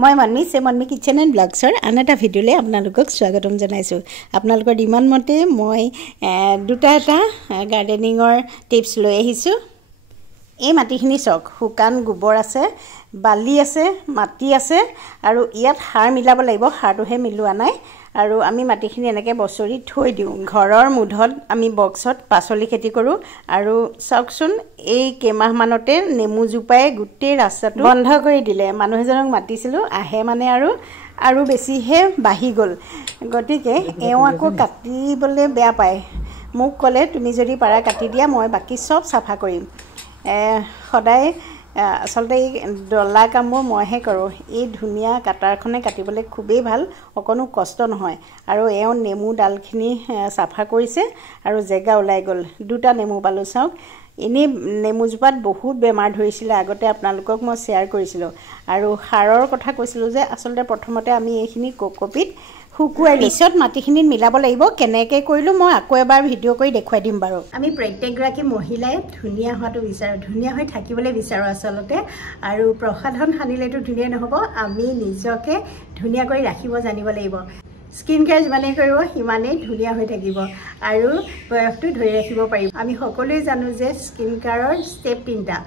মই Monmi kitchen and ব্লগছৰ আন এটা ভিডিঅ'লৈ আপোনালোকক স্বাগতম জনাইছোঁ। আপোনালোকৰ ডিমাণ্ড মতে মই দুটা গাৰ্ডেনিঙৰ টিপছ লৈ আহিছোঁ। এই মাটিখিনি চাওক, শুকান গোবৰ আছে, বালি আছে, মাটি আছে আৰু ইয়াত সাৰ মিলাব লাগিব, সাৰটোহে মিলোৱা নাই। আৰু আমি মাটিখিনি এনেকৈ বছৰি থৈ দিওঁ। ঘৰৰ মুধত আমি বক্সত পাচলি খেতি কৰোঁ। আৰু চাওকচোন, এই কেইমাহমানতে নেমু জোপাই গোটেই ৰাস্তাটো বন্ধ কৰি দিলে। মানুহ এজনক মাতিছিলোঁ, আহে মানে আৰু বেছিহে বাঢ়ি গ'ল। গতিকে এওঁ আকৌ কাটিবলৈ বেয়া পায়। মোক ক'লে, তুমি যদি পাৰা কাটি দিয়া, মই বাকী চব চাফা কৰিম। সদায় আচলতে এই ডলা কামবোৰ মইহে কৰোঁ। এই ধুনীয়া কাটাৰখনে কাটিবলৈ খুবেই ভাল, অকণো কষ্ট নহয়। আৰু এওঁ নেমু ডালখিনি চাফা কৰিছে আৰু জেগা ওলাই গ'ল। দুটা নেমু পালোঁ। চাওক, এনেই নেমুজোপাত বহুত বেমাৰ ধৰিছিলে, আগতে আপোনালোকক মই শ্বেয়াৰ কৰিছিলোঁ। আৰু সাৰৰ কথা কৈছিলোঁ যে আচলতে প্ৰথমতে আমি এইখিনি ককপিত শুকুৱাই পিছত মাটিখিনিত মিলাব লাগিব। কেনেকৈ কৰিলোঁ মই আকৌ এবাৰ ভিডিঅ' কৰি দেখুৱাই দিম বাৰু। আমি প্ৰত্যেকগৰাকী মহিলাই ধুনীয়া হোৱাটো বিচাৰোঁ, ধুনীয়া হৈ থাকিবলৈ বিচাৰোঁ আচলতে। আৰু প্ৰসাধন সানিলেতো ধুনীয়া নহ'ব, আমি নিজকে ধুনীয়া কৰি ৰাখিব জানিব লাগিব। স্কিন কেয়াৰ যিমানেই কৰিব সিমানেই ধুনীয়া হৈ থাকিব আৰু বয়সটো ধৰি ৰাখিব পাৰিব। আমি সকলোৱে জানো যে স্কিন কেয়াৰৰ ষ্টেপ 3টা: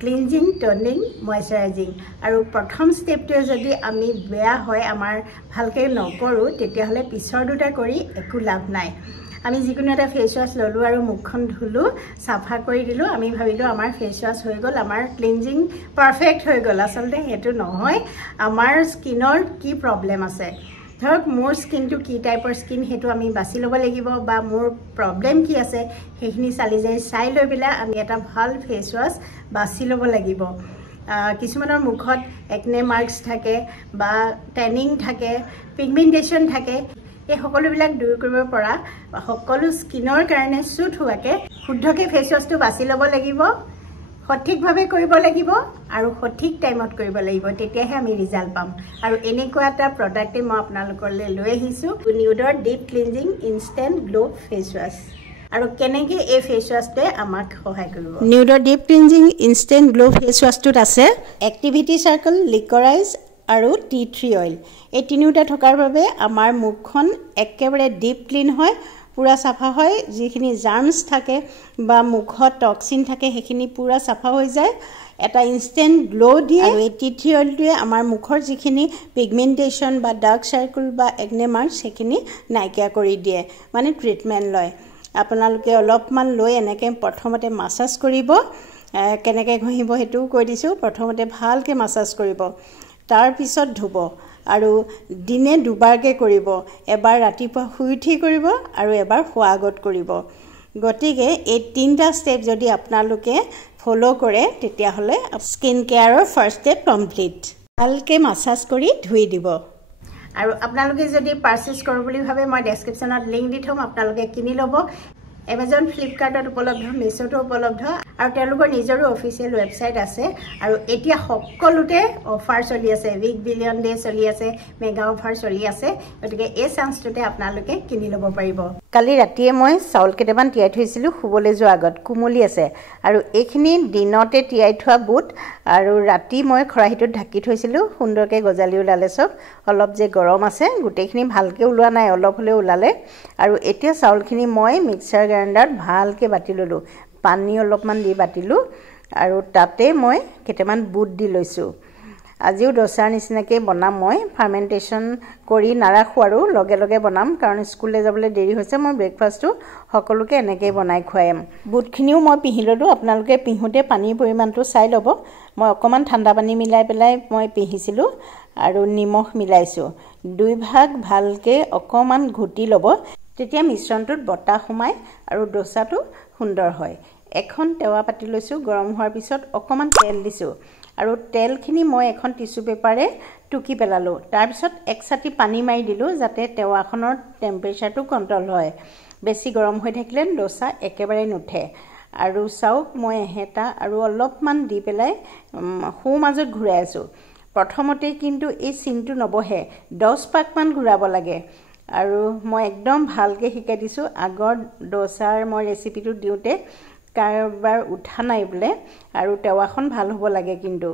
ক্লিনজিং, টনিং, মইশ্চাৰাইজিং। আৰু প্ৰথম ষ্টেপটোৱে যদি আমি বেয়া হয়, আমাৰ ভালকৈ নকৰোঁ, তেতিয়াহ'লে পিছৰ দুটা কৰি একো লাভ নাই। আমি যিকোনো এটা ফেচ ৱাছ ল'লোঁ আৰু মুখখন ধুলোঁ, চাফা কৰি দিলোঁ, আমি ভাবিলোঁ আমাৰ ফেচ ৱাছ হৈ গ'ল, আমাৰ ক্লিনজিং পাৰফেক্ট হৈ গ'ল। আচলতে সেইটো নহয়। আমাৰ স্কিনৰ কি প্ৰব্লেম আছে, ধৰক মোৰ স্কিনটো কি টাইপৰ স্কিন, সেইটো আমি বাছি ল'ব লাগিব, বা মোৰ প্ৰব্লেম কি আছে সেইখিনি চাই লৈ পেলাই আমি এটা ভাল ফেচ ৱাছ বাছি ল'ব লাগিব। কিছুমানৰ মুখত একনে মাৰ্কছ থাকে বা টেনিং থাকে, পিগমেণ্টেশ্যন থাকে। এই সকলোবিলাক দূৰ কৰিব পৰা, সকলো স্কিনৰ কাৰণে চুট হোৱাকৈ শুদ্ধকৈ ফেচ ৱাছটো বাছি ল'ব লাগিব, সঠিকভাৱে কৰিব লাগিব আৰু সঠিক টাইমত কৰিব লাগিব। তেতিয়াহে আমি ৰিজাল্ট পাম। আৰু এনেকুৱা এটা প্ৰডাক্টে মই আপোনালোকলৈ লৈ আহিছোঁ, নিউডৰ deep cleansing instant glow face wash. আৰু কেনেকৈ এই ফেচ ৱাছটোৱে আমাক সহায় কৰিব। নিউডৰ deep cleansing instant glow face ৱাছটোত আছে এক্টিভিটি চাৰ্কল, লিকৰাইজ আৰু টি3 অইল। এই তিনিওটা থকাৰ বাবে আমাৰ মুখখন একেবাৰে ডিপ ক্লিন হয়, পূৰা চাফা হয়। যিখিনি জাৰ্মছ থাকে বা মুখত টক্সিন থাকে সেইখিনি পূৰা চাফা হৈ যায়, এটা ইনষ্টেণ্ট গ্ল' দিয়ে। আৰু এই টি3 অইলটোৱে আমাৰ মুখৰ যিখিনি পিগমেণ্টেশ্যন বা ডাৰ্ক চাৰ্কুল বা একনে মাৰ্কছ সেইখিনি নাইকিয়া কৰি দিয়ে, মানে ট্ৰিটমেণ্ট লয়। আপোনালোকে অলপমান লৈ এনেকৈ প্ৰথমতে মাছাজ কৰিব। কেনেকৈ ঘঁহিব সেইটোও কৈ দিছোঁ। প্ৰথমতে ভালকৈ মাছাজ কৰিব, তাৰপিছত ধুব আৰু দিনে দুবাৰকৈ কৰিব। এবাৰ ৰাতিপুৱা শুই উঠি কৰিব আৰু এবাৰ শোৱাৰ আগত কৰিব। গতিকে এই 3টা ষ্টেপ যদি আপোনালোকে ফ'ল' কৰে, তেতিয়াহ'লে স্কিন কেয়াৰৰ ফাৰ্ষ্ট ষ্টেপ কমপ্লিট। ভালকৈ মাছাজ কৰি ধুই দিব। আৰু আপোনালোকে যদি পাৰ্চেছ কৰোঁ বুলি ভাবে, মই ডেছক্ৰিপশ্যনত লিংক দি থ'ম, আপোনালোকে কিনি ল'ব। এমাজন, ফ্লিপকাৰ্টত উপলব্ধ, মিছ'তো উপলব্ধ, আৰু তেওঁলোকৰ নিজৰো অফিচিয়েল ৱেবছাইট আছে। আৰু এতিয়া সকলোতে অফাৰ চলি আছে, উইক বিলিয়ন ডে চলি আছে, মেগা অফাৰ চলি আছে। গতিকে এই চান্সটোতে আপোনালোকে কিনি ল'ব পাৰিব। কালি ৰাতিয়ে মই চাউল কেইটামান তিয়াই থৈছিলোঁ শুবলৈ যোৱাৰ আগত, কোমলি আছে। আৰু এইখিনি দিনতে তিয়াই থোৱা বুট, আৰু ৰাতি মই খৰাহীটোত ঢাকি থৈছিলোঁ, সুন্দৰকৈ গজালি ওলালে চব। অলপ যে গৰম আছে, গোটেইখিনি ভালকৈ ওলোৱা নাই, অলপ হ'লেও ওলালে। আৰু এতিয়া চাউলখিনি মই মিক্সাৰ গ্ৰাইণ্ডাৰত ভালকৈ বাতি ল'লোঁ, পানী অলপমান দি বাতিলোঁ। আৰু তাতে মই কেইটামান বুট দি লৈছোঁ। আজিও দোচাৰ নিচিনাকৈ বনাম মই, ফাৰ্মেণ্টেশ্যন কৰি নাৰাখোঁ আৰু লগে লগে বনাম, কাৰণ স্কুললৈ যাবলৈ দেৰি হৈছে। মই ব্ৰেকফাষ্টটো সকলোকে এনেকৈয়ে বনাই খুৱাম। বুটখিনিও মই পিহি ল'লোঁ। আপোনালোকে পিহোঁতে পানীৰ পৰিমাণটো চাই ল'ব। মই অকণমান ঠাণ্ডা পানী মিলাই পেলাই মই পিহিছিলোঁ আৰু নিমখ মিলাইছোঁ। 2 ভাগ ভালকৈ অকণমান ঘুটি ল'ব, তেতিয়া মিশ্ৰণটোত বতাহ সোমায় আৰু ডোচাটো সুন্দৰ হয়। এখন টেৱা পাতি লৈছোঁ, গৰম হোৱাৰ পিছত অকণমান তেল দিছোঁ আৰু তেলখিনি মই এখন টিচু পেপাৰে টুকি পেলালোঁ। তাৰপিছত এক চাটি পানী মাৰি দিলোঁ, যাতে টেৱাখনৰ টেম্পাৰেচাৰটো কণ্ট্ৰল হয়। বেছি গৰম হৈ থাকিলে ডোচা একেবাৰে নুঠে। আৰু চাওক, মই এহেটা আৰু অলপমান দি পেলাই সোঁ মাজত ঘূৰাই আছোঁ। প্ৰথমতেই কিন্তু এই চিনটো নবহে, 10 পাকমান ঘূৰাব লাগে। আৰু মই একদম ভালকৈ শিকাই দিছোঁ। আগৰ ডোচাৰ মই ৰেচিপিটো দিওঁতে কাৰোবাৰ উঠা নাই বোলে, আৰু টেৱাখন ভাল হ'ব লাগে কিন্তু।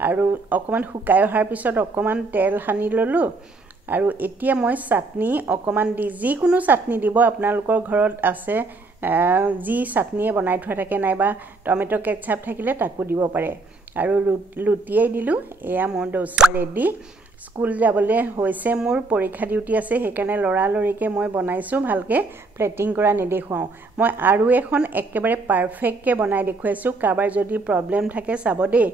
আৰু অকণমান শুকাই অহাৰ পিছত অকণমান তেল সানি ল'লোঁ আৰু এতিয়া মই চাটনি অকণমান দি যিকোনো চাটনি দিব আপোনালোকৰ ঘৰত আছে যি চাটনিয়ে বনাই থোৱা থাকে নাইবা টমেটো কেটচাপ থাকিলে তাকো দিব পাৰে আৰু লুটিয়াই দিলোঁ এয়া মোৰ ডোচা ৰেডি স্কুল যাবলৈ হৈছে মোৰ পৰীক্ষা ডিউটি আছে সেইকাৰণে লৰালৰিকে মই বনাইছোঁ ভালকৈ প্লেটিং কৰা নেদেখুৱাওঁ মই আৰু এখন একেবাৰে পাৰফেক্টকৈ বনাই দেখুৱাইছোঁ কাৰোবাৰ যদি প্ৰব্লেম থাকে চাব দেই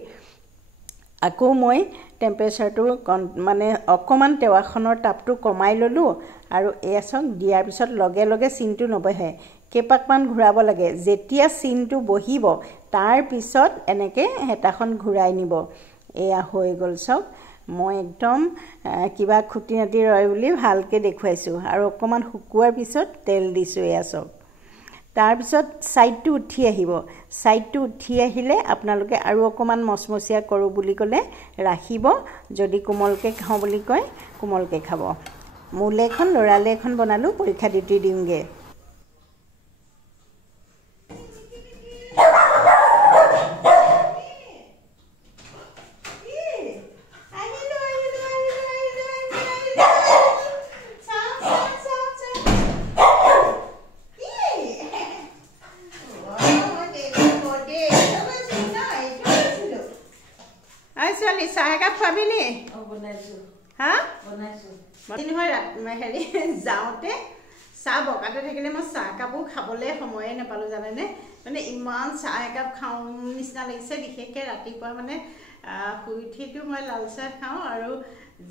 আকৌ মই টেম্পাৰেচাৰটো মানে অকণমান টেৱাখনৰ তাপটো কমাই ল'লোঁ আৰু এয়া চাওক দিয়াৰ পিছত লগে লগে চিনটো নবহে কেইপাকমান ঘূৰাব লাগে যেতিয়া চিনটো বহিব তাৰ পিছত এনেকৈ হেতাখন ঘূৰাই নিব এয়া হৈ গ'ল চাওক মই একদম কিবা খুটি নাটি ৰয় বুলি ভালকৈ দেখুৱাইছোঁ আৰু অকণমান শুকুৱাৰ পিছত তেল দিছোঁ এয়া চাওক তাৰপিছত ছাইডটো উঠি আহিব ছাইডটো উঠি আহিলে আপোনালোকে আৰু অকণমান মচমচীয়া কৰোঁ বুলি ক'লে ৰাখিব যদি কোমলকৈ খাওঁ বুলি কয় কোমলকৈ খাব মোলে এখন ল'ৰালে এখন বনালোঁ পৰীক্ষা ডিউটি দিওঁগৈ ছোৱালী চাহ একাপ খুৱাবি নি হা নহয় হেৰি যাওঁতে চাহ বকাতে থাকিলে মই চাহ কাপো খাবলৈ সময়ে নাপালোঁ জানেনে মানে ইমান চাহ একাপ খাওঁ নিচিনা লাগিছে বিশেষকৈ ৰাতিপুৱা মানে শুই উঠিতো মই লাল চাহ খাওঁ আৰু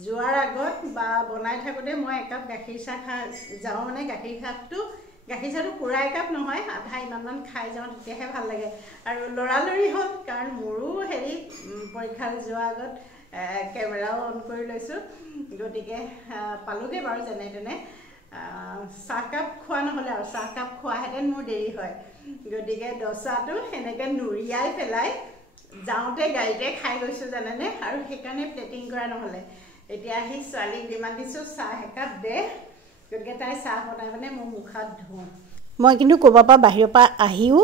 যোৱাৰ আগত বা বনাই থাকোঁতে মই একাপ গাখীৰ চাহ যাওঁ মানে গাখীৰ চাহটো পুৰা একাপ নহয় আধা ইমানমান খাই যাওঁ তেতিয়াহে ভাল লাগে আৰু লৰালৰি হ'ল কাৰণ মোৰো হেৰি পৰীক্ষা যোৱাৰ আগত কেমেৰাও অন কৰি লৈছোঁ গতিকে পালোঁগৈ বাৰু যেনে তেনে চাহকাপ খোৱা নহ'লে আৰু চাহকাপ খোৱাহেঁতেন মোৰ দেৰি হয় গতিকে ডোচাটো সেনেকৈ নুৰিয়াই পেলাই যাওঁতে গাড়ীতে খাই গৈছোঁ জানেনে আৰু সেইকাৰণে প্লেটিং কৰা নহ'লে এতিয়া আহি ছোৱালীক ডিমাণ্ড দিছোঁ চাহ একাপ দে গতিকে তাই চাহ বনাই মানে মোৰ মুখত ধুওঁ মই কিন্তু ক'ৰবাৰ পৰা বাহিৰৰ পৰা আহিও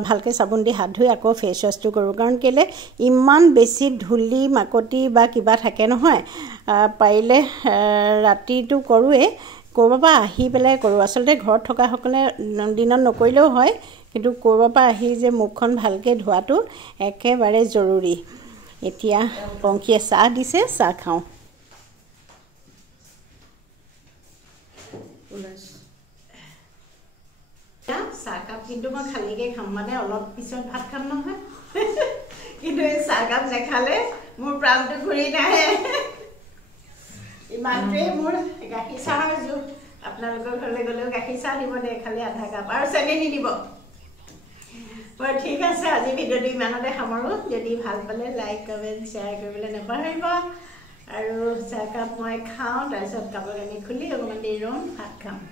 ভালকৈ চাবোন দি হাত ধুই আকৌ ফেচ ৱাছটো কৰোঁ কাৰণ কেলৈ ইমান বেছি ধূলি মাকতি বা কিবা থাকে নহয় পাৰিলে ৰাতিটো কৰোঁৱেই ক'ৰবাৰ পৰা আহি পেলাই কৰোঁ আচলতে ঘৰত থকাসকলে দিনত নকৰিলেও হয় কিন্তু ক'ৰবাৰ পৰা আহি যে মুখখন ভালকৈ ধোৱাটো একেবাৰে জৰুৰী এতিয়া পংখীয়ে চাহ দিছে চাহ খাওঁ চাহকাপ কিন্তু মই খালীকৈ খাম মানে অলপ পিছত ভাত খাম নহয় কিন্তু এই চাহকাপ নেখালে মোৰ প্ৰাণটো ঘূৰি নাহে ইমানটোৱেই মোৰ গাখীৰ চাহৰ জোখ আপোনালোকৰ ঘৰলৈ গ'লেও গাখীৰ চাহ দিব দে খালি আধা কাপ আৰু চেনি নিদিব বাৰু ঠিক আছে আজি ভিডিঅ'টো ইমানতে সামৰোঁ যদি ভাল পালে লাইক কমেণ্ট শ্বেয়াৰ কৰিবলৈ নাপাহৰিব আৰু চাহকাপ মই খাওঁ তাৰপিছত কাপোৰ কানি খুলি অকণমান দেৰি ৰ'ম ভাত খাম